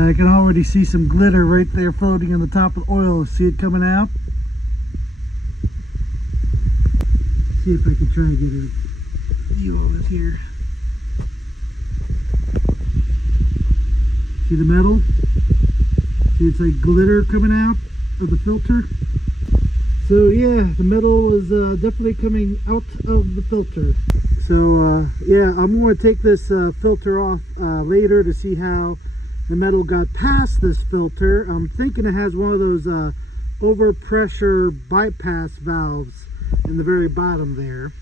I can already see some glitter right there floating on the top of the oil. See it coming out? See if I can try and get a view of it here. See the metal? See, it's like glitter coming out of the filter. So yeah, the metal is definitely coming out of the filter. So yeah, I'm going to take this filter off later to see how the metal got past this filter. I'm thinking it has one of those overpressure bypass valves in the very bottom there.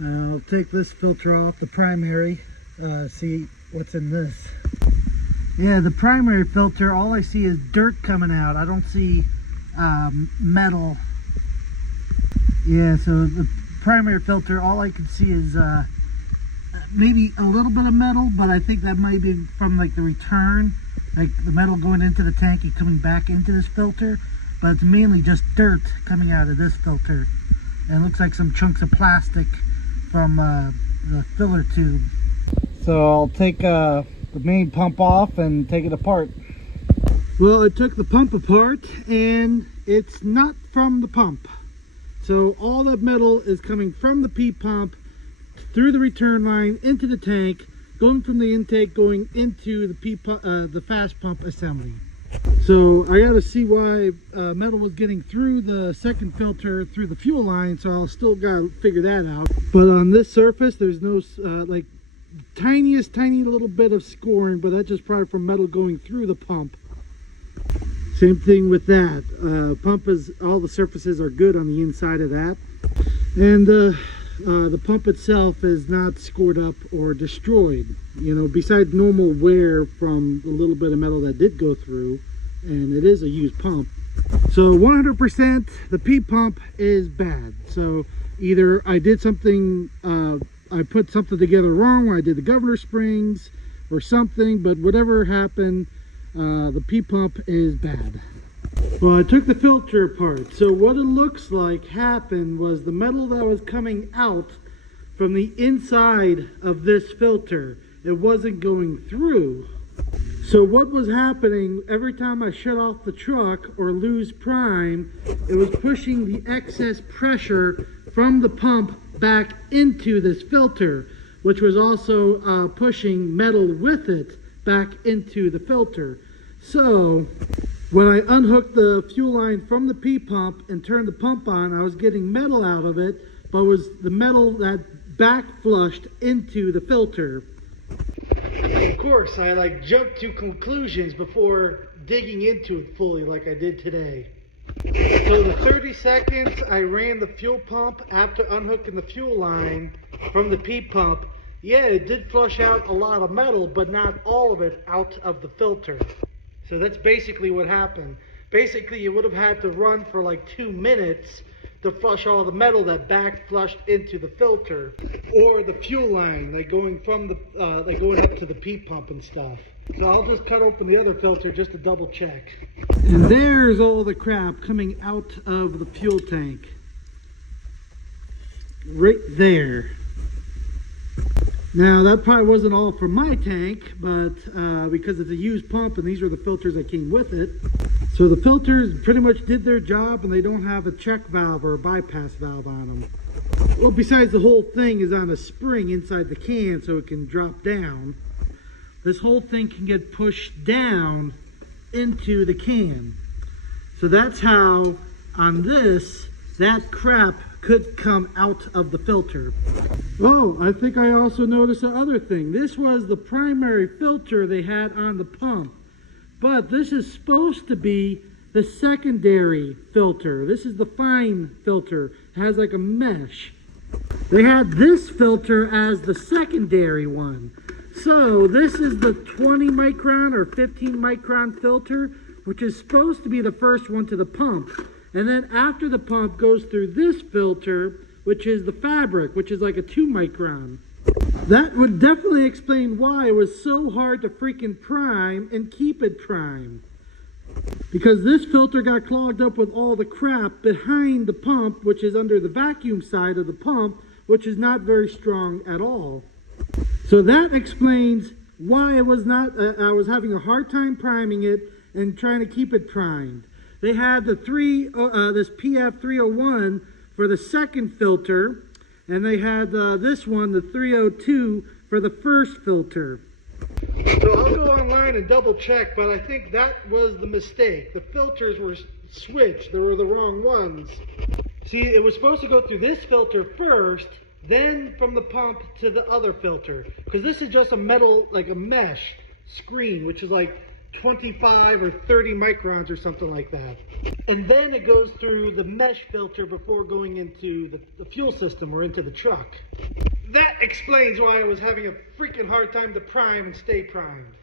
I'll take this filter off, the primary, see what's in this. Yeah, the primary filter, all I see is dirt coming out. I don't see metal. Yeah, so the primary filter, all I can see is maybe a little bit of metal, but I think that might be from like the return, like the metal going into the tank and coming back into this filter. But it's mainly just dirt coming out of this filter, and it looks like some chunks of plastic from the filler tube. So I'll take the main pump off and take it apart. Well, I took the pump apart and it's not from the pump. So all that metal is coming from the P pump through the return line into the tank, going from the intake going into the P pump, the fast pump assembly. So I got to see why metal was getting through the second filter through the fuel line. So I'll still got to figure that out. But on this surface, there's no like tiny little bit of scoring, but that's just probably from metal going through the pump. Same thing with that. Pump is, all the surfaces are good on the inside of that, and the pump itself is not scored up or destroyed, you know, besides normal wear from the little bit of metal that did go through, and it is a used pump. So 100% the P pump is bad. So either I did something, I put something together wrong when I did the governor springs or something, but whatever happened, the P pump is bad. Well, I took the filter apart. So what it looks like happened was the metal that was coming out from the inside of this filter, it wasn't going through. So what was happening every time I shut off the truck or lose prime, it was pushing the excess pressure from the pump back into this filter, which was also pushing metal with it back into the filter. So when I unhooked the fuel line from the P pump and turned the pump on, I was getting metal out of it, but it was the metal that back flushed into the filter. Of course, I like jumped to conclusions before digging into it fully like I did today. So the 30 seconds I ran the fuel pump after unhooking the fuel line from the P pump, yeah, it did flush out a lot of metal, but not all of it out of the filter. So that's basically what happened. Basically, you would have had to run for like 2 minutes to flush all the metal that back flushed into the filter, or the fuel line, like going from the like going up to the P pump and stuff. So I'll just cut open the other filter just to double check. And there's all the crap coming out of the fuel tank. Right there. Now that probably wasn't all from my tank, but because it's a used pump and these are the filters that came with it. So the filters pretty much did their job and they don't have a check valve or a bypass valve on them. Well, besides the whole thing is on a spring inside the can so it can drop down. This whole thing can get pushed down into the can. So that's how on this, that crap could come out of the filter. Oh, I think I also noticed the other thing. This was the primary filter they had on the pump, but this is supposed to be the secondary filter. This is the fine filter. It has like a mesh. They had this filter as the secondary one. So this is the 20 micron or 15 micron filter, which is supposed to be the first one to the pump. And then after the pump goes through this filter, which is the fabric, which is like a 2 micron. That would definitely explain why it was so hard to freaking prime and keep it primed. Because this filter got clogged up with all the crap behind the pump, which is under the vacuum side of the pump, which is not very strong at all. So that explains why it was not, I was having a hard time priming it and trying to keep it primed. They had the this PF301 for the second filter, and they had this one, the 302, for the first filter. So I'll go online and double check, but I think that was the mistake. The filters were switched. They were the wrong ones. See, it was supposed to go through this filter first, then from the pump to the other filter. Because this is just a metal, like a mesh screen, which is like 25 or 30 microns or something like that. And then it goes through the mesh filter before going into the fuel system or into the truck. That explains why I was having a freaking hard time to prime and stay primed.